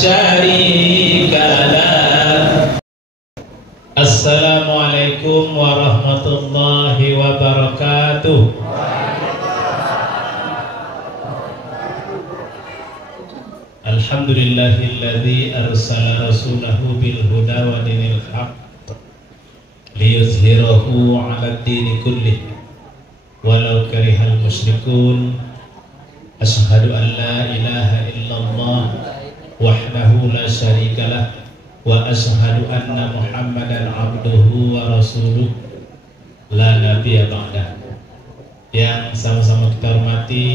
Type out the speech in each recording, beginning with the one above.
شريك له. Assalamualaikum warahmatullahi wabarakatuh. Alhamdulillahilladzi arsala rasulahu bil huda wa dinil haq liyuzhirahu 'alad dini kullih walau karihal musyrikun. Asyhadu an la ilaha illallah wahdahu la syarikalah wa asyhadu anna Muhammadan abduhu wa rasuluh la nabiyya ba'dah. Yang sama-sama kita hormati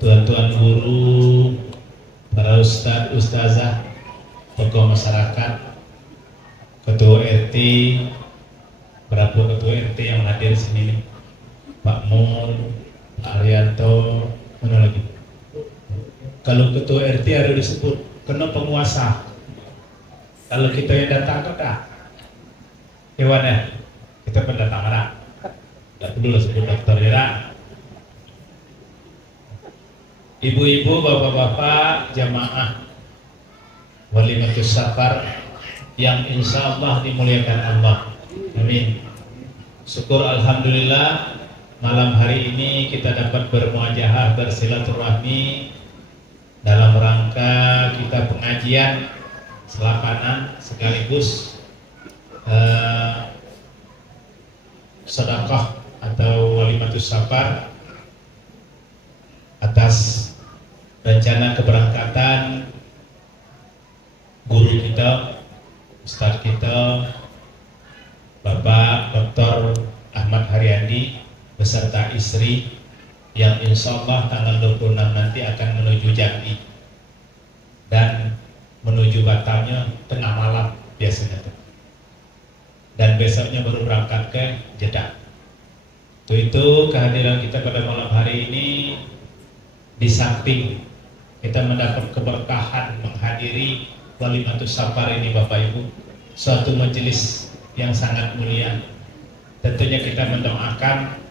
tuan-tuan guru, para ustadz, ustazah, tokoh masyarakat, ketua RT, para ketua RT yang hadir sini nih, Pak Mun, Pak Arianto, mana lagi? Kalau ketua RT harus disebut kena penguasa. Kalau kita yang datang kena hewan ya, kita pendatang mana? Tidak perlu sebut dokter ya. Ibu-ibu, bapak-bapak, jamaah Walimatus Safar yang insya Allah dimuliakan Allah. Amin. Syukur alhamdulillah malam hari ini kita dapat bermuajahah, bersilaturahmi dalam rangka kita pengajian selapanan sekaligus sedekah atau Walimatus Safar atas rencana keberangkatan guru kita, ustadz kita, Bapak Dr. Ahmad Haryadi beserta istri yang insya Allah tanggal 26 nanti akan menuju Jambi dan menuju Batamnya tengah malam biasanya tuh. Dan besoknya baru berangkat ke Jeddah. Itu kehadiran kita pada malam hari ini, di samping kita mendapat keberkahan menghadiri Walimatus Safar ini Bapak Ibu, suatu majelis yang sangat mulia. Tentunya kita mendoakan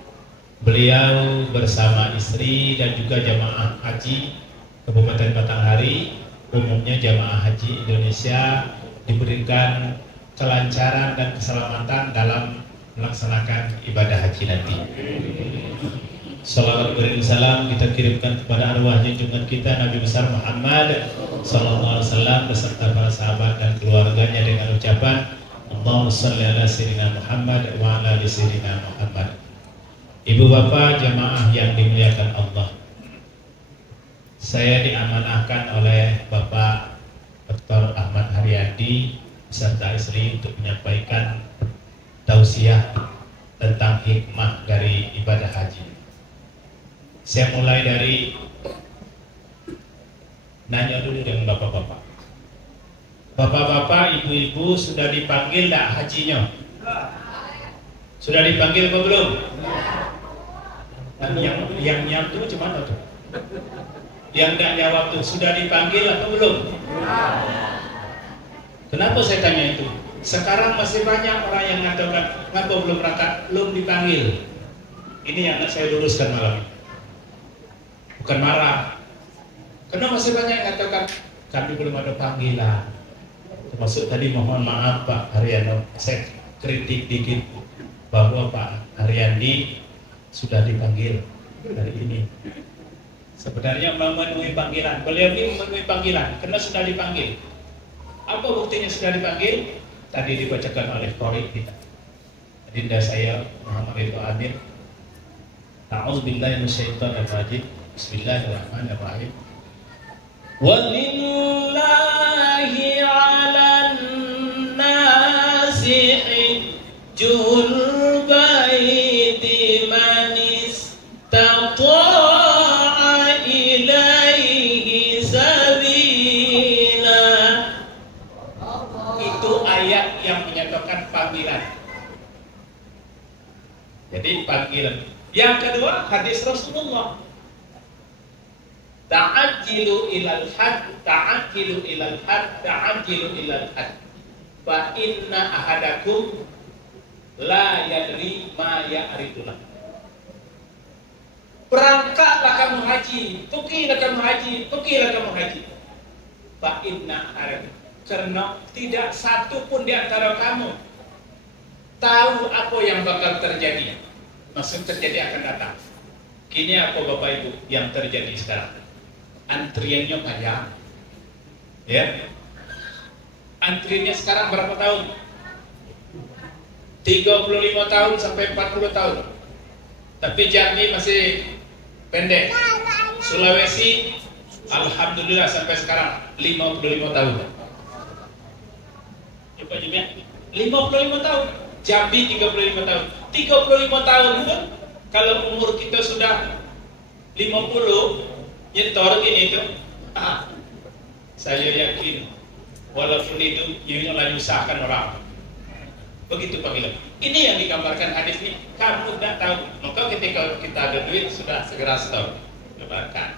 beliau bersama istri dan juga jamaah haji Kabupaten Batanghari, umumnya jamaah haji Indonesia, diberikan kelancaran dan keselamatan dalam melaksanakan ibadah haji nanti. Salawat salam kita kirimkan kepada arwah junjungan kita Nabi besar Muhammad sallallahu alaihi wasallam beserta para sahabat dan keluarganya dengan ucapan Allahumma shalli ala sayyidina Muhammad wa ala ali sayyidina Muhammad. Ibu bapak jamaah yang dimuliakan Allah, saya diamanahkan oleh Bapak Dr. Ahmad Haryadi beserta istri untuk menyampaikan tausiah tentang hikmah dari ibadah haji. Saya mulai dari nanya dulu dengan bapak-bapak. Bapak-bapak, ibu-ibu sudah dipanggil enggak hajinya? Sudah dipanggil apa belum? Dan yang nyam itu cuma tuh? Yang enggak jawab tuh sudah dipanggil atau belum? Kenapa saya tanya itu? Sekarang masih banyak orang yang mengatakan kenapa belum berangkat, belum dipanggil. Ini yang saya luruskan malam ini. Bukan marah, karena masih banyak yang mengatakan kami belum ada panggilan. Termasuk tadi mohon maaf Pak Haryadi, saya kritik dikit bahwa Pak Haryadi sudah dipanggil dari ini. Sebenarnya memenuhi panggilan, beliau ini memenuhi panggilan karena sudah dipanggil. Apa buktinya sudah dipanggil? Tadi dibacakan oleh Qori kita. Adinda saya Muhammad Ridho Amir. A'udzubillahi minasyaitonir rajim. Bismillahirrahmanirrahim. Walillahi 'alan nasi hijjul baiti man istata'a ilaihi sabila. Itu ayat yang menyatakan panggilan. Jadi panggilan. Yang kedua hadis Rasulullah. Ta'ajjilu ilal had, ta'ajjilu ilal had, ta'ajjilu ilal had. Fa inna ahadakum la yadri ma ya'ridulah. Berangkatlah kamu haji, pergilah kamu haji, pergilah kamu haji. Fa inna arad, karena tidak satu pun di antara kamu tahu apa yang bakal terjadi. Maksud terjadi akan datang. Kini apa Bapak Ibu yang terjadi sekarang? Antriannya panjang. Ya. Antriannya sekarang berapa tahun? 35 tahun sampai 40 tahun. Tapi Jambi masih pendek. Sulawesi alhamdulillah sampai sekarang 55 tahun. Coba juga 55 tahun. Jambi 35 tahun. 35 tahun pun kalau umur kita sudah 50 nyetor gini itu, saya yakin walaupun itu yang menyusahkan orang. Begitu panggilan. Ini yang digambarkan hadis ini. Kamu tidak tahu. Maka ketika kita ada duit sudah segera stop. Lebarkan.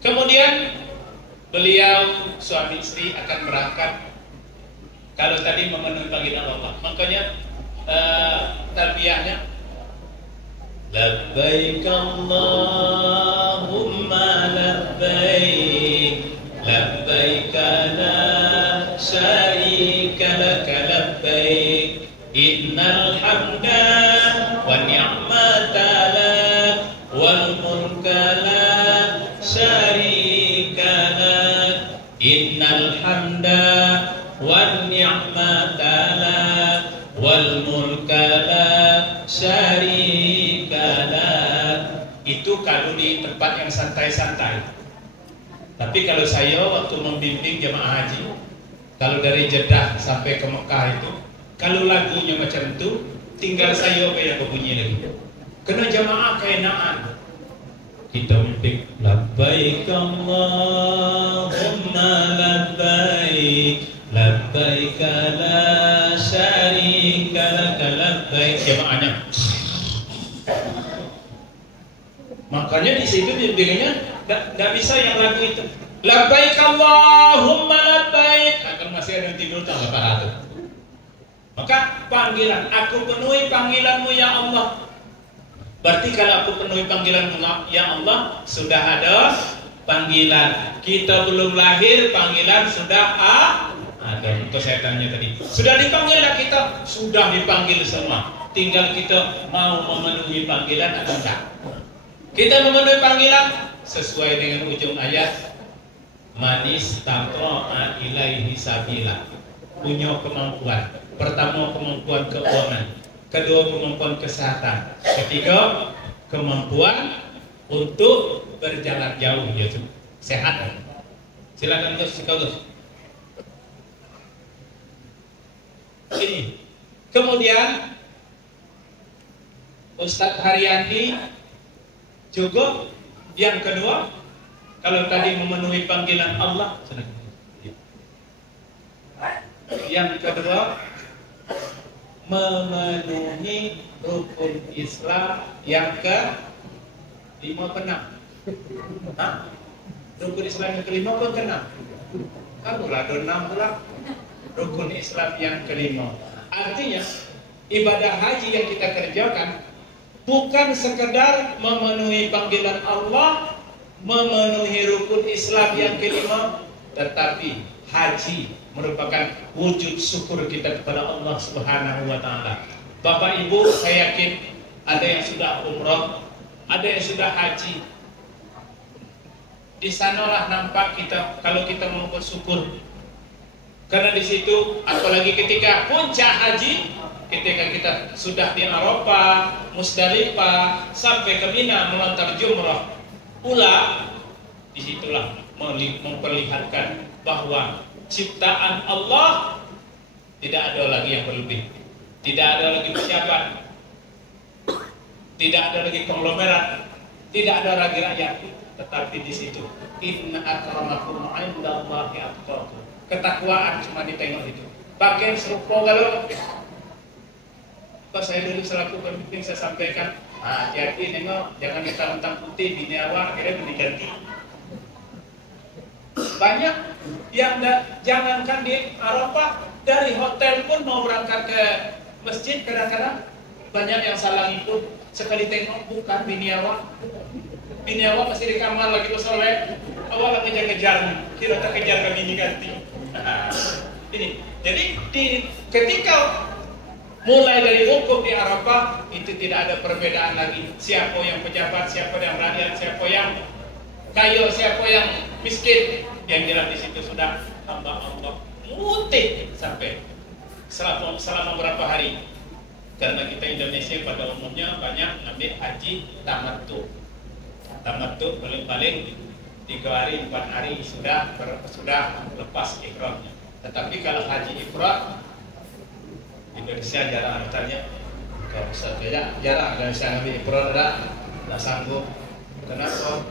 Kemudian beliau suami istri akan berangkat. Kalau tadi memenuhi panggilan Allah, makanya talbiyahnya labbaik Allahumma labbaik labbaik la syarika laka labbaik innal hamda wa ni'mata lak wal mulka la syarika lak innal hamda wa ni'mata lak wal mulka la syarika lak. Itu kalau di tempat yang santai-santai. Tapi kalau saya waktu membimbing jemaah haji, kalau dari Jeddah sampai ke Mekah itu, kalau lagunya macam itu, tinggal saya yang berbunyi lagi. Kena jamaah keenaan. Kita mimpi labbaik Allahumma labbaik labbaik la syarika laka labbaik. Jamaahnya. Makanya di situ bimbingannya tidak bisa yang lagu itu. Labbaik Allahumma labbaik. Akan masih ada yang tidur tambah parah. Maka panggilan, aku penuhi panggilanmu ya Allah. Berarti kalau aku penuhi panggilanmu ya Allah, sudah ada panggilan. Kita belum lahir, panggilan sudah ada. Itu saya tanya tadi. Sudah dipanggil lah kita? Sudah dipanggil semua. Tinggal kita mau memenuhi panggilan atau enggak. Kita memenuhi panggilan sesuai dengan ujung ayat. Manis taqa'a ilaihi sabila. Punya kemampuan. Pertama kemampuan keuangan, kedua kemampuan kesehatan, ketiga kemampuan untuk berjalan jauh, yaitu sehat. Silakan Gus, ini. Kemudian Ustadz Haryandi juga yang kedua, kalau tadi memenuhi panggilan Allah, yang kedua memenuhi rukun Islam yang ke-5 rukun Islam yang ke-5 pun ke-6. Kamu lah 6 pula rukun Islam yang ke-5. Artinya ibadah haji yang kita kerjakan bukan sekedar memenuhi panggilan Allah, memenuhi rukun Islam yang ke-5, tetapi haji merupakan wujud syukur kita kepada Allah Subhanahu wa taala. Bapak Ibu, saya yakin ada yang sudah umrah, ada yang sudah haji. Di sanalah nampak kita kalau kita mau bersyukur. Karena di situ apalagi ketika puncak haji, ketika kita sudah di Arafah, Musdalifah sampai ke Mina melontar jumrah, pula disitulah memperlihatkan bahwa ciptaan Allah tidak ada lagi yang berlebih, tidak ada lagi pejabat, tidak ada lagi konglomerat, tidak ada lagi rakyat, tetapi di situ inna akramakum indallahi atqakum. Ketakwaan cuma ditengok itu. Pakai serupa kalau saya dulu selaku pemimpin saya sampaikan, hati-hati nengok, jangan mentang-mentang putih di nyawa akhirnya diganti. Banyak yang jangankan di Arafah, dari hotel pun mau berangkat ke masjid kadang-kadang banyak yang salah ngikut. Sekali tengok bukan biniawa masih di kamar lagi bersolek. awal kejar-kejar, kita tak kejar kami diganti. Ini, jadi ketika mulai dari wukuf di Arafah itu tidak ada perbedaan lagi. Siapa yang pejabat, siapa yang rakyat, siapa yang kaya, siapa yang miskin. Yang jelas di situ sudah hamba Allah mutik sampai selama berapa hari. Karena kita Indonesia pada umumnya banyak ngambil haji tamattu. Tamattu paling-paling 3 hari 4 hari sudah lepas ihramnya. Tetapi kalau haji ifrad Indonesia jarang bertanya. Kalau saya jarang ada bisa ngambil ifrad, tidak sanggup. Kenapa?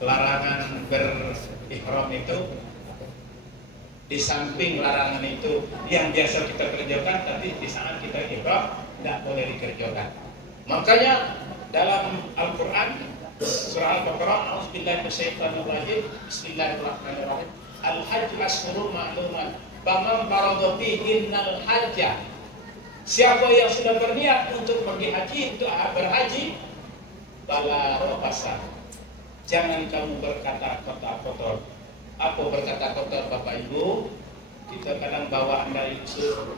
Larangan berihram itu di samping larangan itu yang biasa kita kerjakan, tapi di saat kita ihram tidak boleh dikerjakan. Makanya dalam Al-Quran surah Al-Baqarah, A'udzubillahi minasyaitonir rajim, Bismillahirrahmanirrahim. Al-hajj ashhurun ma'lumat, faman farada fihinnal hajja. Siapa yang sudah berniat untuk pergi haji, untuk berhaji, bala rafasa. Jangan kamu berkata kotor-kotor. Apa berkata kotor Bapak Ibu? Kita kadang bawa Anda itu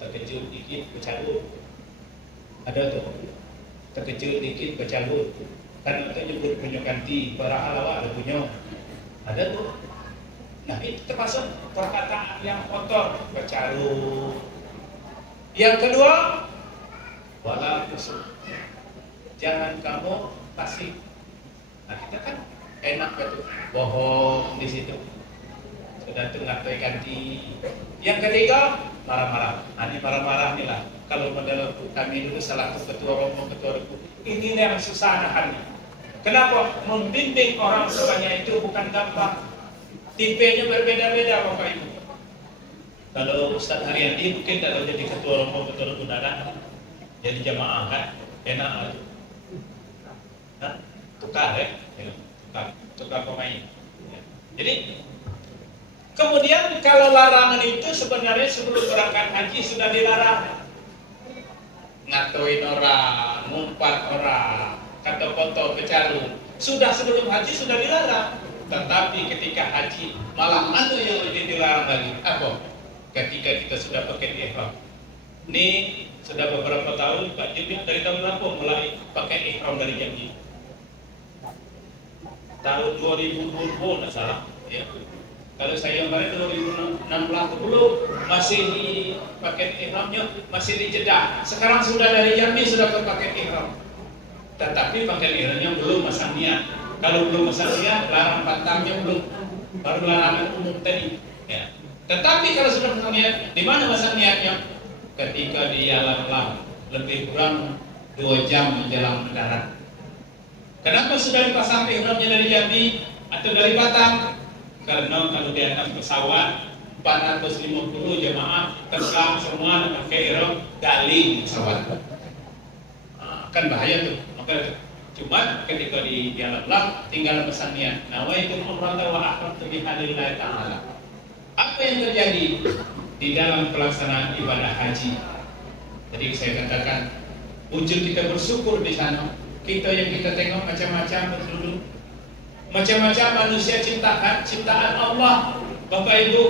terkejut dikit bercabut. Ada tuh. Terkejut dikit bercabut. Kan untuk nyebut punya ganti para halawat ada punya. Ada tuh. Nah itu termasuk perkataan yang kotor, bercarut. Yang kedua, wala kusuk. Jangan kamu pasti. Nah kita kan enak betul, bohong di situ. Sudah tuh ngatai ganti. Yang ketiga, marah-marah. Nah ini marah-marah nih lah. Kalau model kami dulu salah ketua romo, ketua ruku, ini yang susah nahannya. Kenapa? Membimbing orang sebanyak itu bukan gampang. Tipenya berbeda-beda Bapak Ibu. Kalau Ustaz Haryadi mungkin kalau jadi ketua romo, ketua ruku dadah, jadi jamaah kan, enak aja. Nah, tukar ya, tukar pemain. Ya. Jadi kemudian kalau larangan itu sebenarnya sebelum berangkat haji sudah dilarang. Ngatoin orang, ngumpat orang, kata foto kecaru, sudah sebelum haji sudah dilarang. Tetapi ketika haji malah ada yang lebih dilarang lagi. Apa? Ketika kita sudah pakai ihram. Ini sudah beberapa tahun Pak Jibin dari tahun berapa mulai pakai ihram dari Jambi? Tahun 2020 nggak salah. Ya. Kalau saya kemarin 2016 dulu masih di paket ihramnya masih di Jeddah. Sekarang sudah dari Jambi sudah ke paket ihram. Tetapi paket ihramnya belum masang niat. Kalau belum masang niat, larang batangnya belum. Baru larangan umum tadi. Ya. Tetapi kalau sudah masang niat, di mana masang niatnya? Ketika di alam lebih kurang 2 jam menjelang mendarat. Kenapa sudah dipasang ihramnya dari Jambi atau dari Batam? Karena kalau di atas pesawat 450 jemaah terbang semua pakai ihram galing pesawat. Kan bahaya tuh. Maka cuma ketika di alam tinggal pesan niat. Nawaitu umrata wa ahramtu bihamdillah ta'ala. Apa yang terjadi di dalam pelaksanaan ibadah haji? Jadi saya katakan wujud kita bersyukur di sana. Kita yang kita tengok macam-macam betul, macam-macam manusia ciptaan Allah, Bapak Ibu.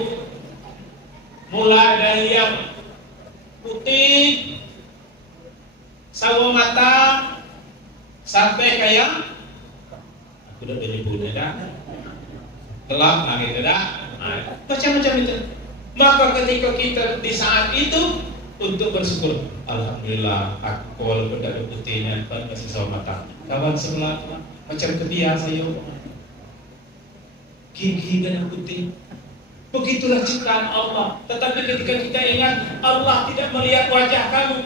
Mulai dari yang putih, sawo matang, sampai kayak aku udah jadi budak, gelap langit dah, macam-macam itu. Maka ketika kita di saat itu untuk bersyukur, alhamdulillah aku walaupun ada putihnya masih sawo matang. Kawan sebelah macam kebiasa saya gigi dan putih. Begitulah ciptaan Allah. Tetapi ketika kita ingat Allah tidak melihat wajah kamu,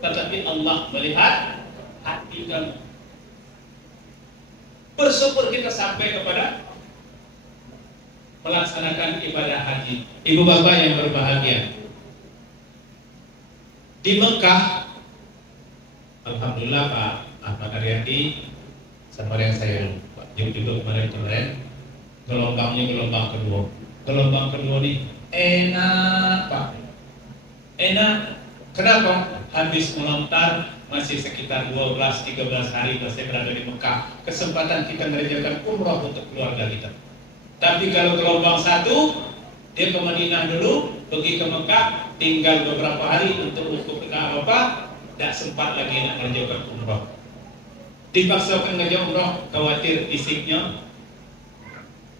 tetapi Allah melihat hati kamu. Bersyukur kita sampai kepada melaksanakan ibadah haji. Ibu bapak yang berbahagia, di Mekah, alhamdulillah Pak Ahmad Haryadi sama yang saya Pak Jum juga kemarin gelombangnya gelombang kedua. Gelombang kedua nih enak Pak, enak. Kenapa? Habis melontar masih sekitar 12-13 hari saya berada di Mekah, kesempatan kita mengerjakan umrah untuk keluarga kita. Tapi kalau gelombang satu, dia ke Madinah dulu, pergi ke Mekah, tinggal beberapa hari untuk wukuf ke Arafah, tidak sempat lagi nak mengerjakan umrah. Dipaksakan kerja umrah, khawatir fisiknya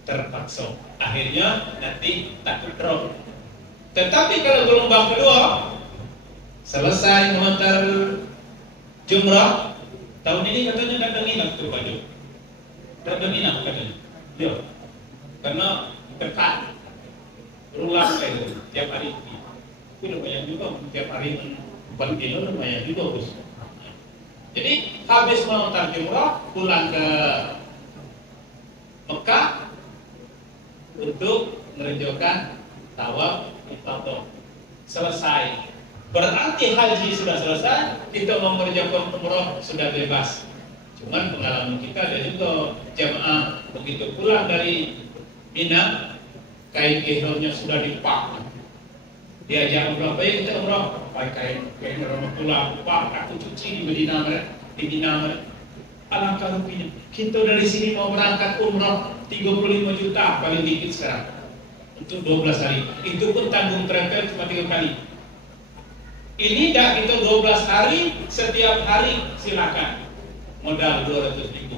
terpaksa. Akhirnya nanti takut drop. Tetapi kalau gelombang kedua, selesai mengantar jumrah, tahun ini katanya tidak ada nginap tuh Pak Jo. Tidak ada nginap katanya. Yo, karena dekat, berulang kayak gitu, tiap hari. Itu lumayan juga, tiap hari 4 kilo lumayan juga bos. Jadi habis mengantar jumrah, pulang ke Mekah untuk mengerjakan tawaf ifadah. Selesai. Berarti haji sudah selesai, kita mau mengerjakan umrah sudah bebas. Cuman pengalaman kita ada juga jamaah begitu pulang dari Mina, kain ihramnya sudah dipak. Diajak umrah, baik kita umrah, pakai kain ihram pulang, pak aku cuci di Medina, di Mina. Alangkah ruginya. Kita dari sini mau berangkat umrah 35 juta paling dikit sekarang untuk 12 hari. Itu pun tanggung travel cuma 3 kali. Ini dah kita 12 hari, setiap hari silakan. Modal 200.000.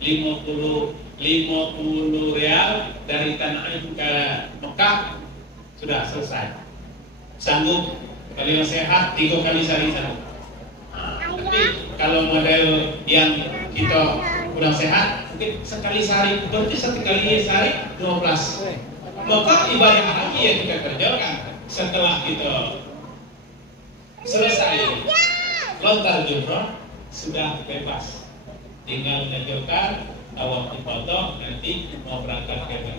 50 real dari Tanah Air ke Mekah sudah selesai. Sanggup kalau yang sehat 3 kali sehari sanggup. Tapi kalau model yang kita kurang sehat mungkin sekali sehari, berarti sekali sehari 12. Maka ibadah haji yang kita kerjakan setelah kita selesai lontar jumrah sudah bebas, tinggal mengerjakan tawaf ifadah. Nanti mau berangkat ke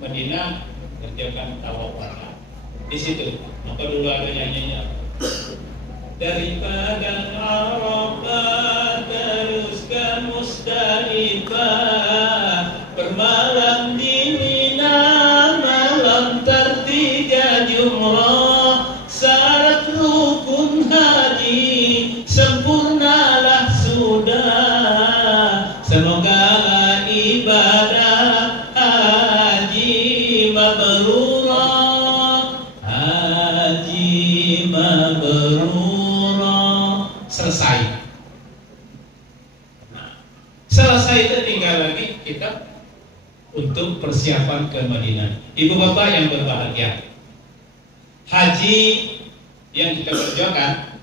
Madinah kerjakan tawaf wada. Di situ maka dulu ada nyanyinya, daripada Arafah terus ke Musdalifah, bermalam di Mina, malam tertiga jumrah, syarat rukun haji sempurnalah sudah. Semoga ibadah haji mabrurah, haji mabrurah. Selesai. Selesai itu tinggal lagi kita untuk persiapan ke Madinah. Ibu bapak yang berbahagia, haji yang kita kerjakan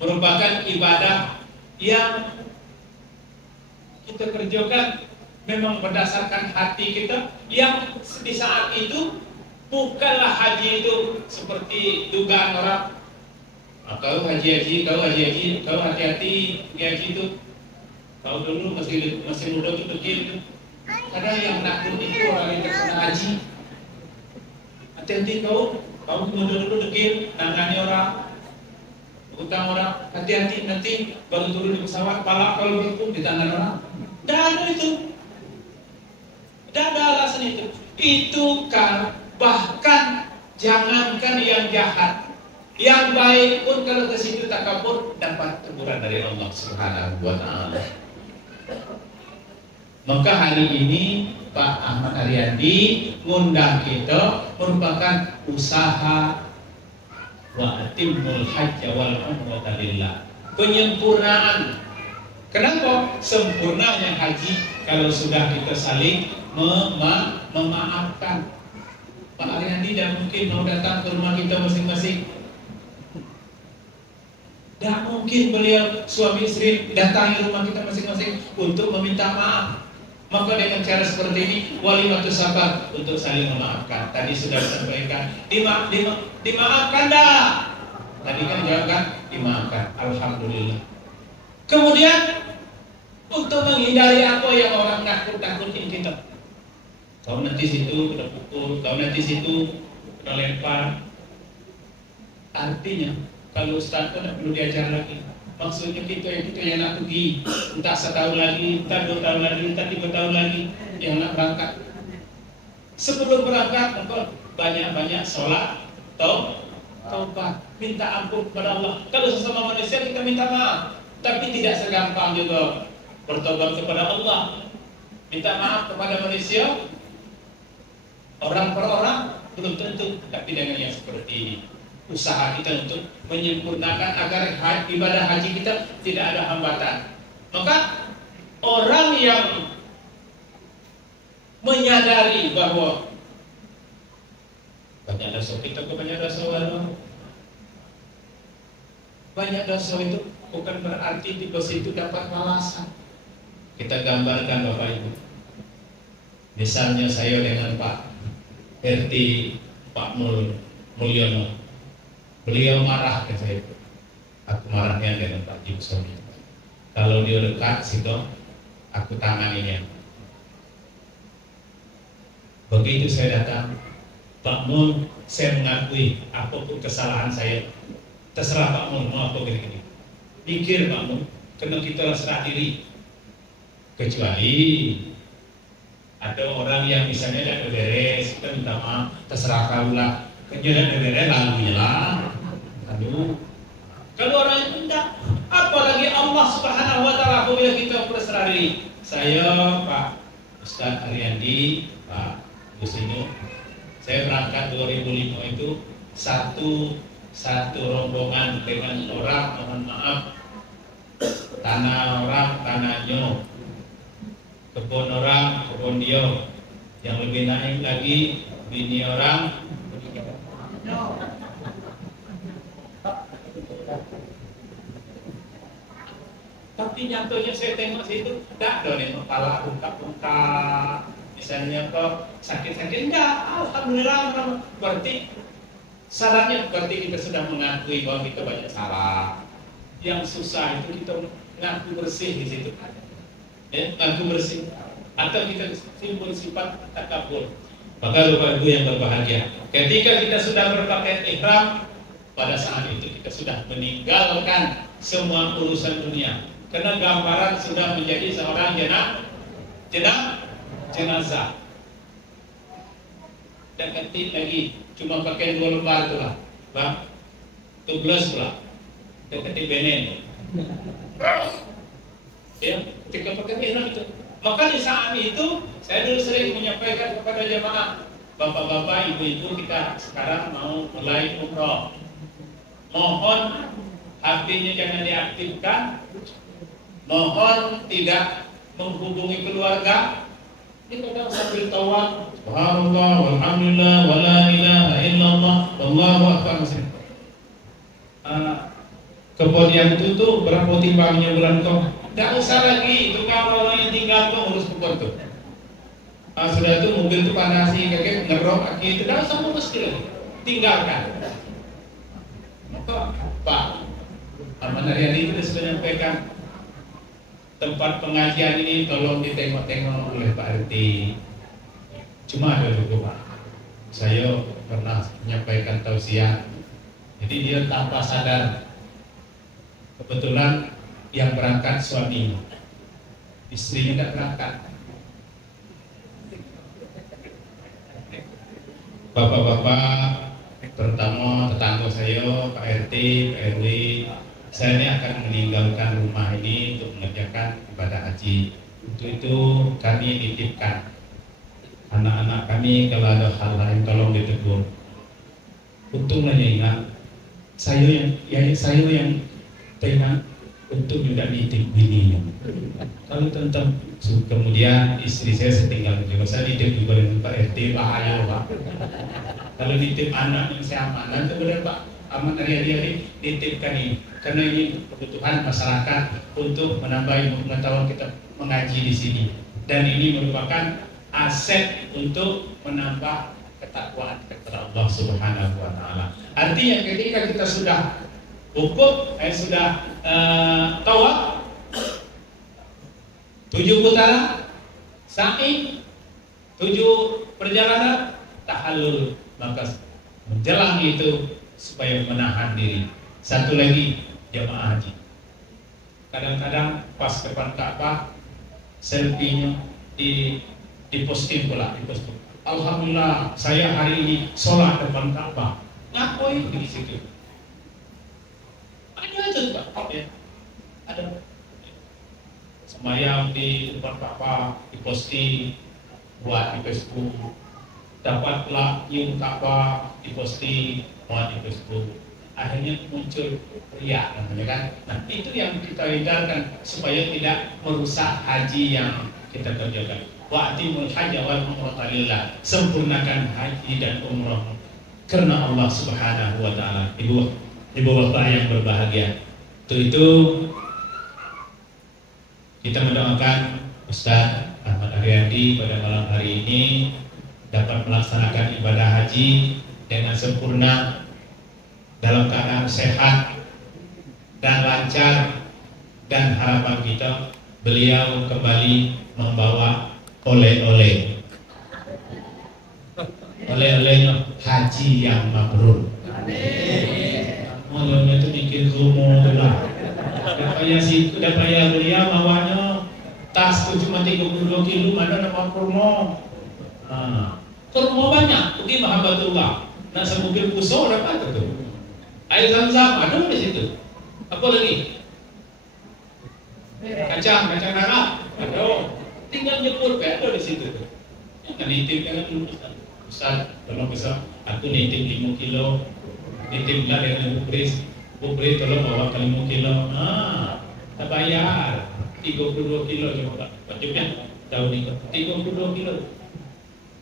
merupakan ibadah yang kita kerjakan memang berdasarkan hati kita, yang di saat itu bukanlah haji itu seperti dugaan orang. Kau haji-haji, kau haji-haji, kau hati-hati haji itu. Kau dulu masih muda itu kecil. Ada yang nakut itu orang yang terkena haji. Hati-hati kau muda dulu kecil, tangani orang, utang orang. Hati-hati nanti baru turun di pesawat, pala kalau berhukum di tangan orang. Tidak ada itu. Tidak ada alasan itu. Itu kan bahkan jangankan yang jahat, yang baik pun kalau ke situ takabur dapat teguran dari Allah Subhanahu wa taala. Maka hari ini Pak Ahmad Ariandi ngundang kita merupakan usaha wa atimul hajja wal umrata lillah. Penyempurnaan. Kenapa? Sempurnanya haji kalau sudah kita saling memaafkan. Pak Ariandi tidak mungkin mau datang ke rumah kita masing-masing. Tidak mungkin beliau suami istri datang ke rumah kita masing-masing untuk meminta maaf. Maka dengan cara seperti ini walimatus sabar untuk saling memaafkan. Tadi sudah disampaikan, dimaafkan dah. Tadi kan jawabkan dimaafkan, alhamdulillah. Kemudian untuk menghindari apa yang orang takut-takutin kita. Kau nanti situ kena pukul, kau nanti situ kena lempar. Artinya kalau Ustaz itu tidak perlu diajar lagi. Maksudnya kita yang nak pergi, entah 1 tahun lagi, entah 2 tahun lagi, entah 3 tahun lagi yang nak berangkat. Sebelum berangkat, banyak-banyak sholat taubat, minta ampun kepada Allah. Kalau sesama manusia kita minta maaf, tapi tidak segampang juga bertobat kepada Allah. Minta maaf kepada manusia, orang per orang, belum tentu. Tapi dengan yang seperti ini, usaha kita untuk menyempurnakan agar ibadah haji kita tidak ada hambatan. Maka orang yang menyadari bahwa banyak dosa kita, banyak dosa orang, banyak dosa itu bukan berarti di situ dapat balasan. Kita gambarkan Bapak Ibu, misalnya saya dengan Pak RT, Pak Mulyono, beliau marah ke saya, aku marahnya dengan Pak Jibson. Kalau dia dekat situ, aku tanganinya. Begitu saya datang, Pak Mul, saya mengakui apapun kesalahan saya. Terserah Pak Mul, mau apa gini-gini. Pikir Pak Mul, karena kita serah diri. Kecuali ada orang yang misalnya tidak beres, kita minta maaf, terserah kau lah. Kemudian beres, lalu lah. Lalu, kalau orang itu tidak, apalagi Allah Subhanahu Wa Taala apabila kita berserah diri. Saya Pak Ustadz Ariandi, Pak Gusino, saya berangkat 2005 itu satu rombongan dengan orang, mohon maaf, tanah orang, tanahnya, kebun orang, kebun dia, yang lebih naik lagi, bini orang. Tapi nyatanya saya tengok situ, tidak ada nih kepala bengkak-bengkak, misalnya kok sakit-sakit, enggak, alhamdulillah. Berarti syaratnya berarti kita sudah mengakui bahwa kita banyak salah. Yang susah itu kita mengaku bersih di situ, ya, mengaku bersih, atau kita timbul sifat takabur. Maka Bapak Ibu yang berbahagia, ketika kita sudah berpakaian ihram, pada saat itu kita sudah meninggalkan semua urusan dunia. Karena gambaran sudah menjadi seorang jenazah. Dan ketik lagi cuma pakai 2 lembar tu lah, bang, tubles pula, dan ketik benen. Ya, ketika pakai ihram itu. Maka di saat itu saya dulu sering menyampaikan kepada jemaah, bapak-bapak, ibu-ibu, kita sekarang mau mulai umroh. Mohon HP-nya jangan diaktifkan. Mohon tidak menghubungi keluarga. Ini kadang sambil tawaf, subhanallah, walhamdulillah, wala ilaha illallah, wallahu akbar. Kemudian itu tuh berapa timbangnya bulan kau? Tidak usah lagi, itu kalau orang yang tinggal tuh ngurus kebun tuh. Sudah tuh mobil tuh panasi, kakek ngerok aki itu, tidak usah ngurus dulu, tinggalkan. Maka Pak Ahmad Haryadi itu sudah menyampaikan, tempat pengajian ini tolong ditengok-tengok oleh Pak RT. Cuma ada juga Pak, saya pernah menyampaikan tausiah. Jadi dia tanpa sadar, kebetulan yang berangkat suami, istrinya tidak berangkat. Bapak-bapak, terutama tetangga saya, Pak RT, Pak RW, saya ini akan meninggalkan rumah ini untuk mengerjakan ibadah haji. Untuk itu kami titipkan anak-anak kami, kalau ada hal lain tolong ditegur. Untunglah ingat, saya yang tengah untuk tidak nitip bininya. Kalau tentang kemudian istri saya setinggal juga, saya nitip juga dengan Pak RT, bahaya Pak. Kalau nitip anak yang saya amanah, kemudian Pak Ahmad Haryadi nitipkan ini, karena ini kebutuhan masyarakat untuk menambah pengetahuan kita mengaji di sini, dan ini merupakan aset untuk menambah ketakwaan kepada Allah Subhanahu Wa Taala. Artinya ketika kita sudah wukuf, sudah tawaf 7 putaran, sa'i 7 perjalanan, tahallul, maka menjelang itu supaya menahan diri. Satu lagi, jamaah haji. Kadang-kadang pas depan Ka'bah, selfie-nya diposting pula, diposting. Alhamdulillah, saya hari ini sholat depan Ka'bah. ngakui di situ. Ada aja juga, ya. Ada. Semayang di depan Ka'bah, diposting, buat di Facebook. Dapatlah yung Ka'bah, diposting, buat di Facebook. Akhirnya muncul riya, namanya kan. Nah, itu yang kita hindarkan supaya tidak merusak haji yang kita kerjakan. Wa'atimul hajja wal umrata lillah. Sempurnakan haji dan umrah karena Allah Subhanahu wa taala. Ibu bapak yang berbahagia. Itu kita mendoakan Ustaz Ahmad Haryadi pada malam hari ini dapat melaksanakan ibadah haji dengan sempurna, dalam keadaan sehat dan lancar, dan harapan kita beliau kembali membawa oleh-oleh. Oleh-olehnya haji yang mabrur. Mulanya itu mikir rumah lah. Udah payah beliau bawanya tas itu cuma 32 kilo, mana nama kurma. Kurma banyak, pergi Mahabbatullah. Nah semugir puso dapat itu. Air zam-zam ada di situ. Apa lagi? Kacang merah ada. Tinggal nyebut ada di situ. Jangan nitip kan dulu Ustaz. Tolong bisa aku nitip 5 kilo. Nitip lah dengan bubris. Bubris tolong bawa ke 5 kilo. Tak bayar 32 kilo coba. Wajibnya tahun ini 32 kilo.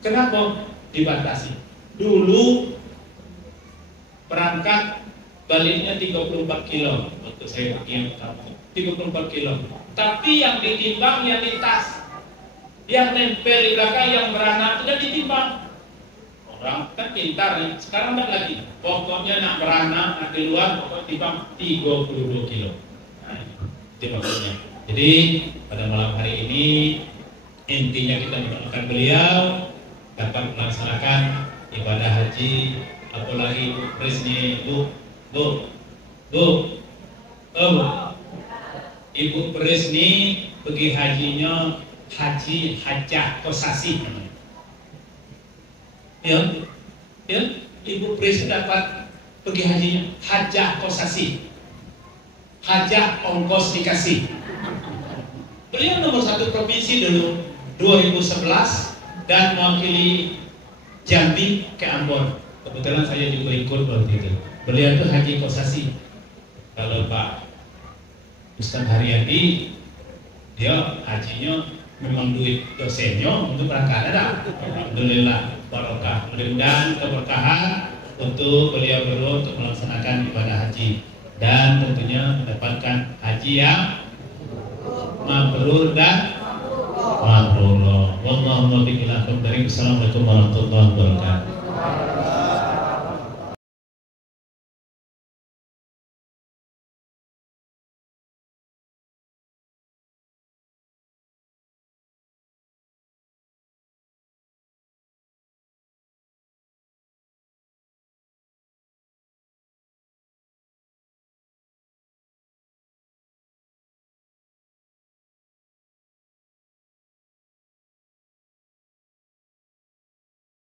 Kenapa dibatasi? Dulu berangkat baliknya 34 kilo waktu saya pergi yang pertama 34 kilo, tapi yang ditimbang yang di tas, yang nempel di belakang, yang beranak tidak ditimbang. Orang kan pintar ya, sekarang tidak lagi, pokoknya nak beranak, nak di luar, pokoknya timbang 32 kilo. Nah, itu maksudnya. Jadi pada malam hari ini intinya kita mendoakan beliau dapat melaksanakan ibadah haji, apalagi presnya Ibu Presni pergi hajinya haji hajah kosasi. Ya, Ibu Presni dapat pergi hajinya hajah kosasi, hajah ongkos dikasih. Beliau nomor 1 provinsi dulu 2011 dan mewakili Jambi ke Ambon. Kebetulan saya juga ikut waktu itu. Beliau itu haji kosasi. Kalau Pak Ustaz Haryadi, dia hajinya memang duit dosennya untuk berangkat ada. Alhamdulillah barokah. Mudah-mudahan keberkahan untuk beliau berdua untuk melaksanakan ibadah haji dan tentunya mendapatkan haji yang mabrur dan mabrur. Wallahu muwaffiq ila aqwamit thoriq. Assalamualaikum warahmatullahi wabarakatuh.